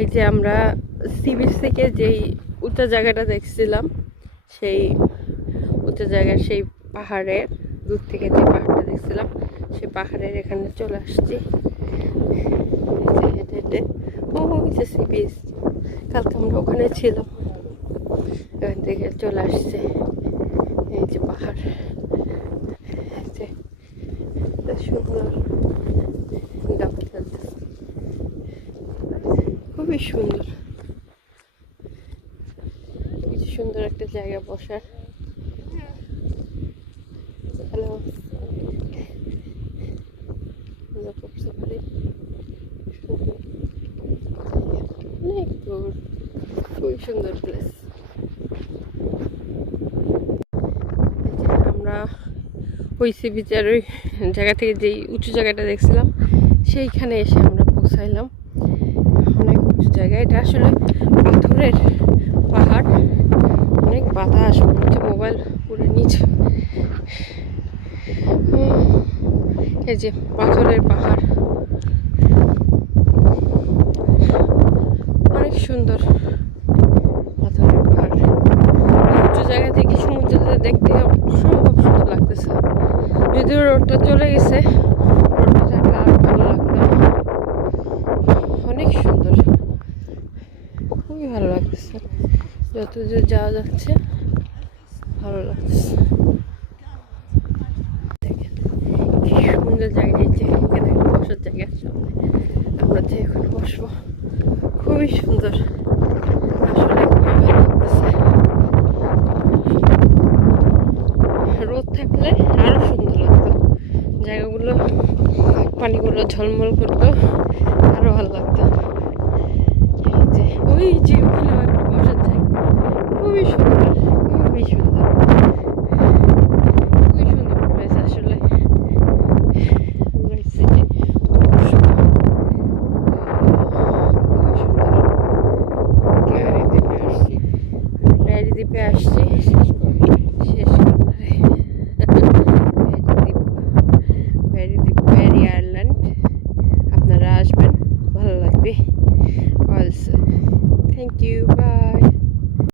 এই যে আমরা সি বিচ থেকে যেই উঁচা জায়গাটা দেখছিলাম, সেই উঁচা জায়গার সেই পাহাড়ের দূর থেকে যে পাহাড়টা দেখছিলাম, সেই পাহাড়ের এখানে চলে আসছি হেঁটে হেঁটে। ও হচ্ছে সি বিচ, কালকে আমরা ওখানে ছিলাম, এখান থেকে চলে আসছে। এই যে পাহাড়, সুন্দর খুবই সুন্দর, সুন্দর একটা জায়গা বসার। হ্যালো, করতে পারি অনেক দূর, খুবই সুন্দর প্লেস। আমরা ওই সি বিচের ওই জায়গা থেকে যেই উঁচু জায়গাটা দেখছিলাম, সেইখানে এসে আমরা পৌঁছাইলাম। অনেক উঁচু জায়গা, এটা আসলে পাথরের পাহাড়, অনেক বাতাস, মনে হচ্ছে মোবাইল পুরো নিচে। এই যে পাথরের পাহাড়, অনেক সুন্দর পাথরের পাহাড়। উঁচু জায়গা থেকে সমুদ্রটা দেখতে অসম্ভব সুন্দর লাগতেছে। যদিও রোডটা চলে গেছে, রোডটা থাকলে আরো ভালো লাগতো। অনেক সুন্দর, খুবই ভালো লাগতেছে, যত দূর যাওয়া যাচ্ছে ভালো লাগতেছে। কি সুন্দর জায়গা, এই যে এখানে বসার জায়গা, সামনে আমরা যে এখন বসবো, খুবই সুন্দর, আসলে খুবই ভালো লাগতেছে। রোদ থাকলে আরো সুন্দর লাগতো, জায়গাগুলো পানিগুলো ঝলমল করতো।